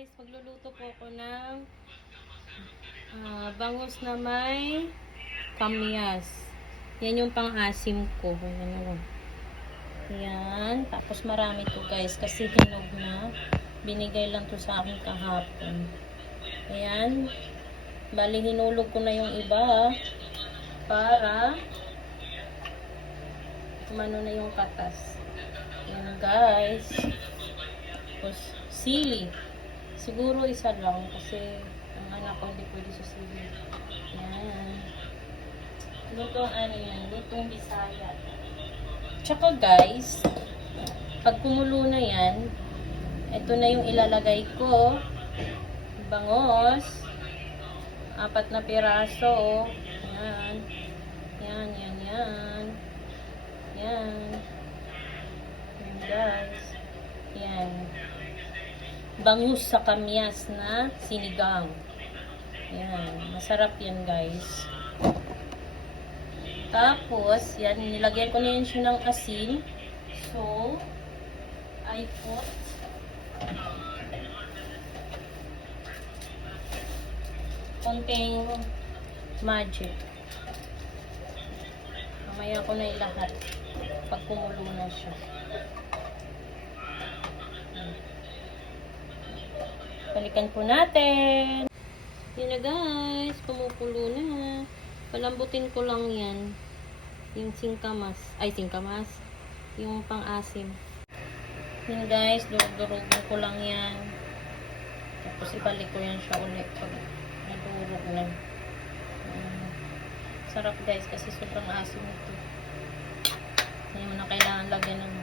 guys, magluluto po ako ng bangus na may kamyas. Yan yung pang-asim ko. Yan. Tapos marami to guys kasi hinog na. Binigay lang to sa akin kahapon. Ayan. Bali hinulog ko na yung iba para kumano na yung katas. Yan guys. Tapos sili. Siguro isa lang kasi ang anak ko hindi pwede sa sili. Yan. Lutong ano yan? Lutong Bisaya. Tsaka guys, pag kumulo na yan, ito na yung ilalagay ko. Bangos. 4 na piraso. Yan. Yan, yan, yan. Yan. Yan guys. Yan. Bangus sa kamyas na sinigang. Yan. Masarap yan guys. Tapos, yan. Nilagyan ko na yan siya ng asin. So, I put konting magic. Mamaya ko na ilahat pag kumulo na siya. Balikan po natin. Yan na guys, kumukulo na. Palambutin ko lang yan. Yung singkamas. Ay, singkamas. Yung pang-asim. Yan guys, durug-durugin ko lang yan. Tapos ibalik ko yan siya ulit pag nadurog na. Sarap guys kasi sobrang asim ito. Hindi mo na kailangan lagyan ng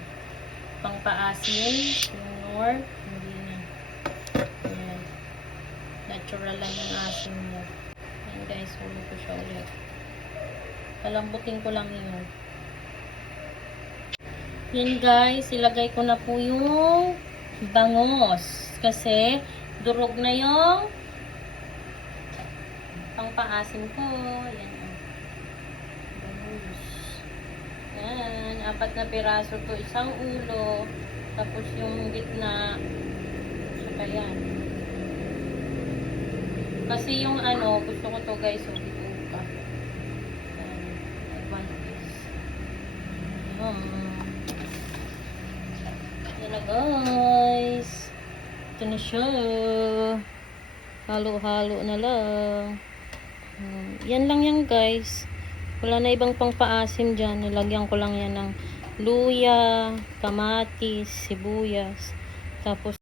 pang-paasim. Yung nor, hindi na. Ayan. Natural lang yung asim mo. Ayan guys, ulo ko siya ulit. Palambutin ko lang yun. Yan guys, ilagay ko na po yung bangos. Kasi durog na yung pang-paasim ko. Ayan. Bangus. Yan. 4 na piraso to. Isang ulo. Tapos yung gitna. Saka yan. Kasi yung ano, gusto ko to guys. So, bituka. Yan. One piece. Yan na guys. Ito na siya. Halo-halo na lang. Yan lang yan guys. Wala na ibang pang-paasim dyan. Nilagyan ko lang yan ng luya, kamatis, sibuyas. Tapos